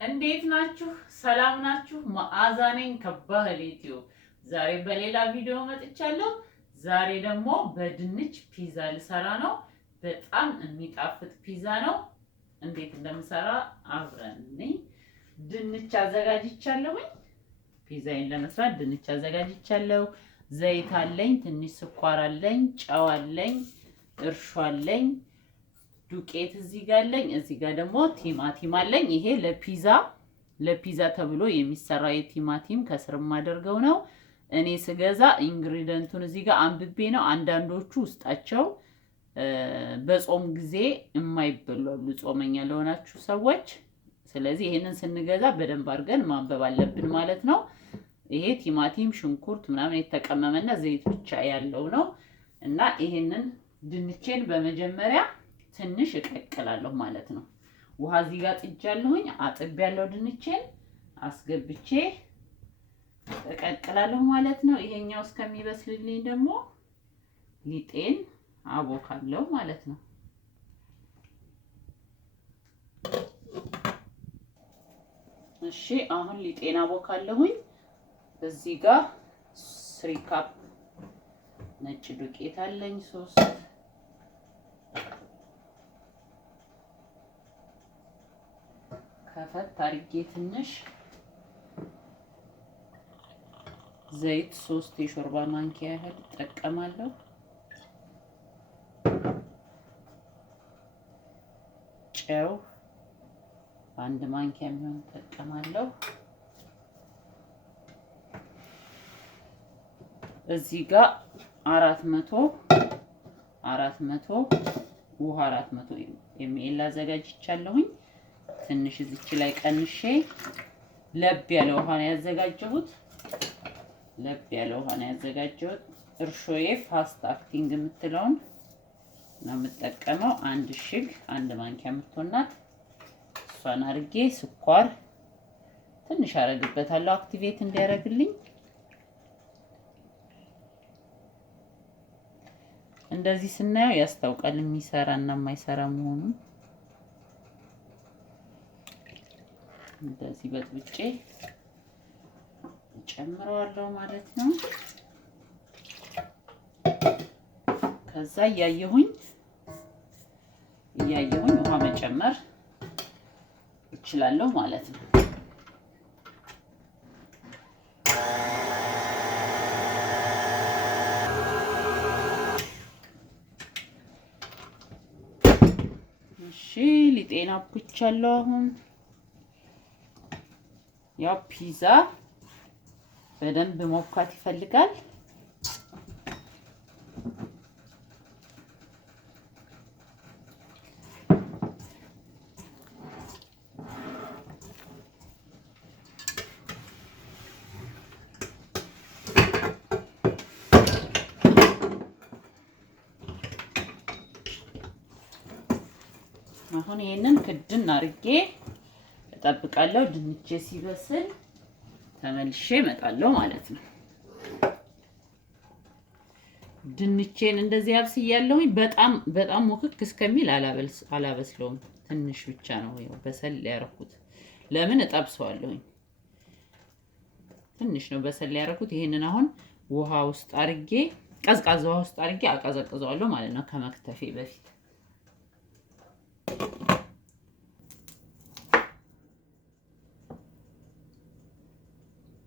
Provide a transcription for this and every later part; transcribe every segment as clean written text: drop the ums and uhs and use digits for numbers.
እንዴት ናችሁ? ሰላም ናችሁ? መዓዛ ነኝ ከባህል ኢትዮ። ዛሬ በሌላ ቪዲዮ መጥቻለሁ። ዛሬ ደግሞ በድንች ፒዛ ልሰራ ነው። በጣም የሚጣፍጥ ፒዛ ነው። እንዴት እንደምሰራ አብረን ነኝ። ድንች አዘጋጅቻለሁ። ፒዛዬን ለመስራት ድንች አዘጋጅቻለሁ። ዘይት አለኝ፣ ትንሽ ስኳር አለኝ፣ ጨው አለኝ፣ እርሾ አለኝ፣ ዱቄት እዚህ ጋር አለኝ። እዚህ ጋር ደግሞ ቲማቲም አለኝ። ይሄ ለፒዛ ተብሎ የሚሰራ የቲማቲም ከስር ማደርገው ነው። እኔ ስገዛ ኢንግሪዲየንቱን እዚህ ጋር አንብቤ ነው። አንዳንዶቹ ውስጣቸው በጾም ጊዜ የማይበሉ አሉ፣ ጾመኛ ለሆናችሁ ሰዎች። ስለዚህ ይሄንን ስንገዛ በደንብ አድርገን ማንበብ አለብን ማለት ነው። ይሄ ቲማቲም፣ ሽንኩርት ምናምን የተቀመመና ዘይት ብቻ ያለው ነው እና ይሄንን ድንቼን በመጀመሪያ ትንሽ እቀቅላለሁ ማለት ነው። ውሃ እዚህ ጋር ጥጃለሁኝ፣ አጥቤያለሁ። ድንቼን አስገብቼ እቀቅላለሁ ማለት ነው። ይሄኛው እስከሚበስልልኝ ደግሞ ሊጤን አቦካለሁ ማለት ነው። እሺ አሁን ሊጤን አቦካለሁኝ። እዚህ ጋር 3 ካፕ ነጭ ዱቄት አለኝ፣ 3 ከፈት አድርጌ ትንሽ ዘይት 3 የሾርባ ማንኪያ ያህል እጠቀማለሁ። ጨው 1 ማንኪያ የሚሆን እጠቀማለሁ። እዚህ ጋር 400 ውሃ 400 የሚል አዘጋጅቻለሁኝ። ትንሽ እዚች ላይ ቀንሼ ለብ ያለ ውሃ ነው ያዘጋጀሁት። እርሾዬ ፋስት አክቲንግ የምትለውን ነው የምጠቀመው። 1 እሽግ 1 ማንኪያ የምትሆናት እሷን አድርጌ ስኳር ትንሽ አረግበታለሁ አክቲቬት እንዲያደርግልኝ። እንደዚህ ስናየው ያስታውቃል የሚሰራና የማይሰራ መሆኑን። እንደዚህ በጥብጬ ጨምረዋለሁ ማለት ነው። ከዛ እያየሁኝ ውሃ መጨመር እችላለሁ ማለት ነው። እሺ ሊጤና አብኩቻለሁ። አሁን ያው ፒዛ በደንብ ሞካት ይፈልጋል። አሁን ይሄንን ክድን አድርጌ እጠብቃለሁ። ድንቼ ሲበስል ተመልሼ እመጣለሁ ማለት ነው። ድንቼን እንደዚህ አብስያለሁ። በጣም ሙክክ እስከሚል አላበስለውም። ትንሽ ብቻ ነው በሰል ያደረኩት። ለምን እጠብሰዋለሁ። ትንሽ ነው በሰል ያደረኩት። ይሄንን አሁን ውሃ ውስጥ አድርጌ ቀዝቃዛ ውሃ ውስጥ አድርጌ አቀዘቅዘዋለሁ ማለት ነው ከመክተፌ በፊት።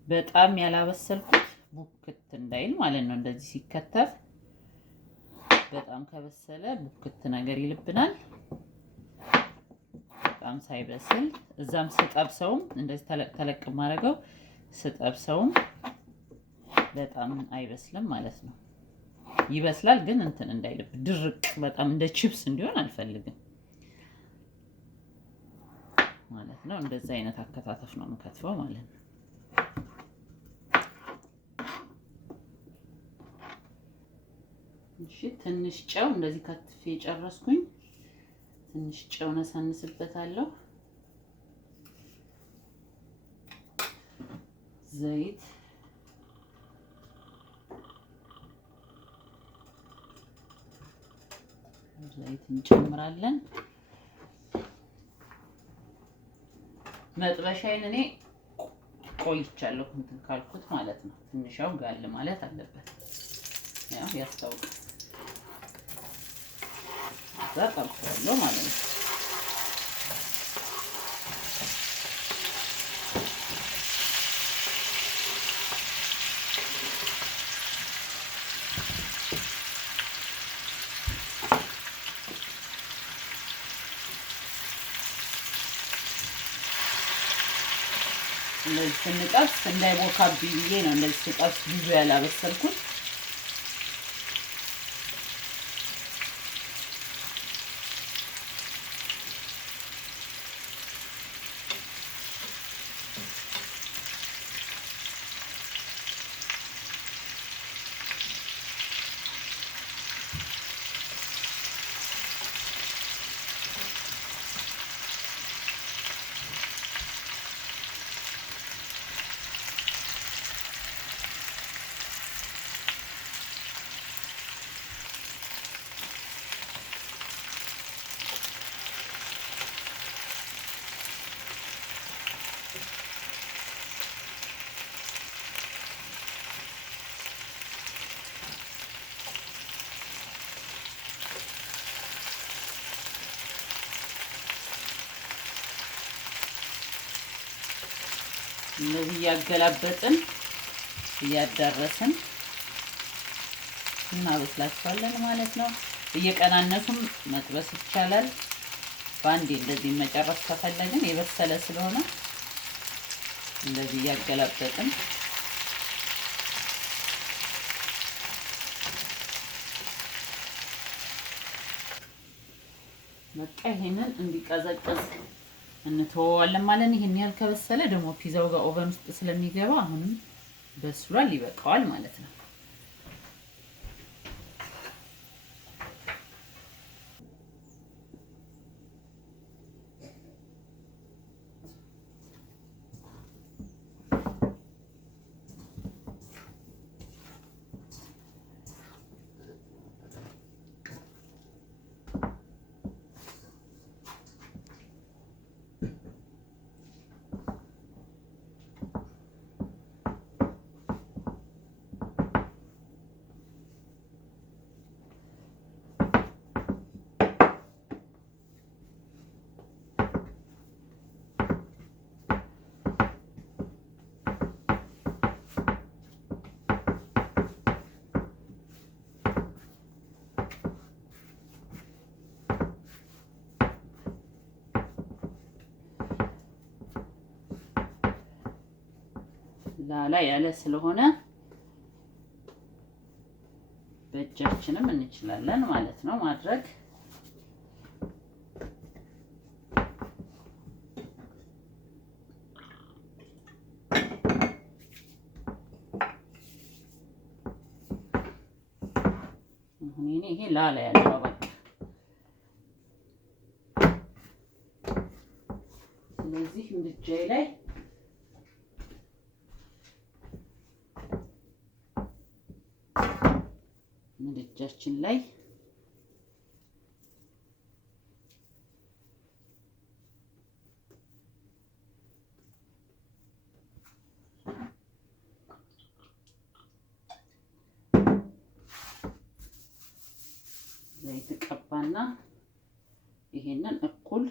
በጣም ያላበሰልኩት ቡክት እንዳይል ማለት ነው። እንደዚህ ሲከተፍ በጣም ከበሰለ ቡክት ነገር ይልብናል። በጣም ሳይበስል እዛም ስጠብሰውም እንደዚህ ተለቅ ማድረገው ስጠብሰውም በጣም አይበስልም ማለት ነው። ይበስላል ግን እንትን እንዳይልብ ድርቅ በጣም እንደ ቺፕስ እንዲሆን አልፈልግም ማለት ነው። እንደዚህ አይነት አከታተፍ ነው የምከትፈው ማለት ነው። እሺ ትንሽ ጨው እንደዚህ ከትፌ ጨረስኩኝ። ትንሽ ጨው ነሰንስበታለሁ። ዘይት እንጨምራለን። መጥበሻዬን እኔ ቆይቻለሁ እንትን ካልኩት ማለት ነው። ትንሽው ጋል ማለት አለበት። ያው ያስታውቃል። እዛ ጠብሳለሁ ማለት ነው። እንደዚህ ስንጠብስ እንዳይቦካብኝ ብዬ ነው እንደዚህ ስጠብስ ብዙ ያላበሰልኩት። እንደዚህ እያገላበጥን እያዳረስን እናበስላቸዋለን ማለት ነው። እየቀናነሱም መጥበስ ይቻላል። በአንዴ እንደዚህ መጨረስ ከፈለግን የበሰለ ስለሆነ እንደዚህ እያገላበጥን በቃ ይሄንን እንዲቀዘቅዝ እንተወዋለን ማለት ነው። ይሄን ያህል ከበሰለ ደግሞ ፒዛው ጋር ኦቨን ውስጥ ስለሚገባ አሁንም በስሏል፣ ይበቃዋል ማለት ነው። ላላ ያለ ስለሆነ በእጃችንም እንችላለን ማለት ነው ማድረግ። አሁን ይሄ ላላ ያለ ነው። ስለዚህ ምድጃዬ ላይ ምድጃችን ላይ ዘይት ቀባና ይሄንን እኩል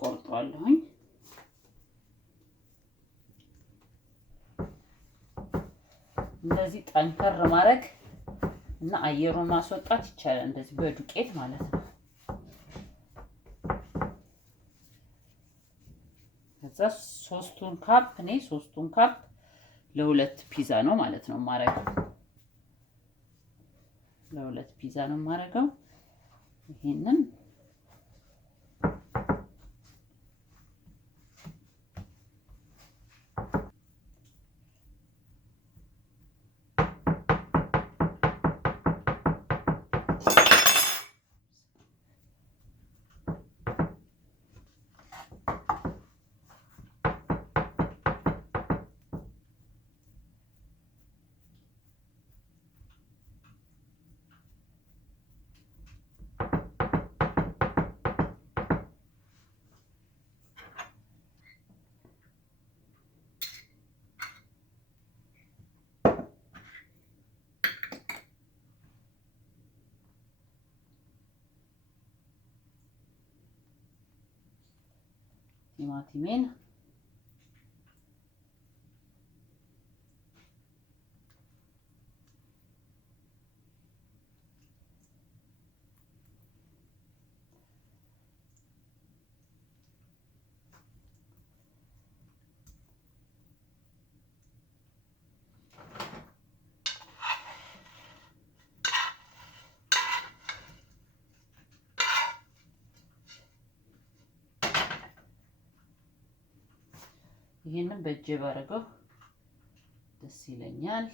ቆርጠዋለሁኝ። እንደዚህ ጠንከር ማድረግ እና አየሩን ማስወጣት ይቻላል፣ እንደዚህ በዱቄት ማለት ነው። ከዛ ሶስቱን ካፕ ለሁለት ፒዛ ነው ማለት ነው ማረገው። ለሁለት ፒዛ ነው ማረገው። ይሄንን ቲማቲሜን ይሄንን በእጄ ባረገው ደስ ይለኛል።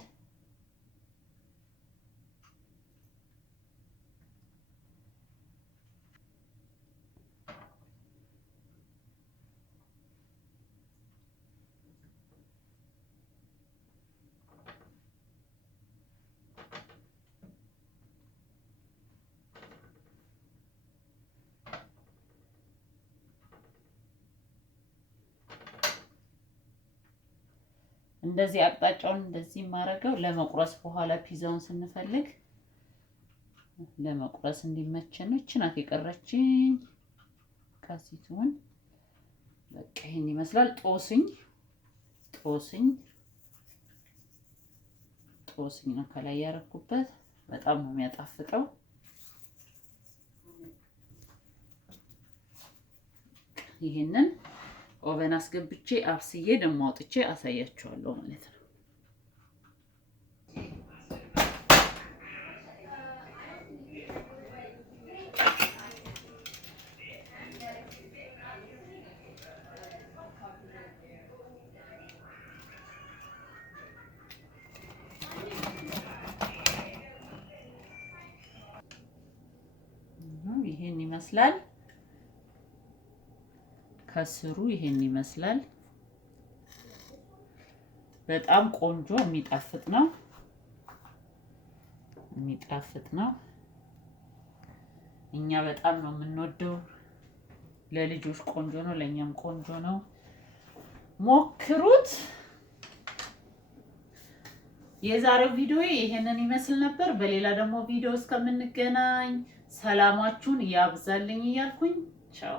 እንደዚህ አቅጣጫውን እንደዚህ ማረገው ለመቁረስ በኋላ ፒዛውን ስንፈልግ ለመቁረስ እንዲመቸን ነው። እቺ ናት የቀረችኝ ካሲቱን። በቃ ይሄን ይመስላል። ጦስኝ ነው ከላይ ያረኩበት። በጣም ነው የሚያጣፍጠው። ይሄንን ኦቨን አስገብቼ አብስዬ ደግሞ አውጥቼ አሳያችኋለሁ ማለት ነው። ይሄን ይመስላል። ከስሩ ይሄን ይመስላል። በጣም ቆንጆ የሚጣፍጥ ነው። እኛ በጣም ነው የምንወደው። ለልጆች ቆንጆ ነው፣ ለኛም ቆንጆ ነው። ሞክሩት። የዛሬው ቪዲዮ ይሄንን ይመስል ነበር። በሌላ ደግሞ ቪዲዮ እስከምንገናኝ ሰላማችሁን ያብዛልኝ እያልኩኝ ቻው።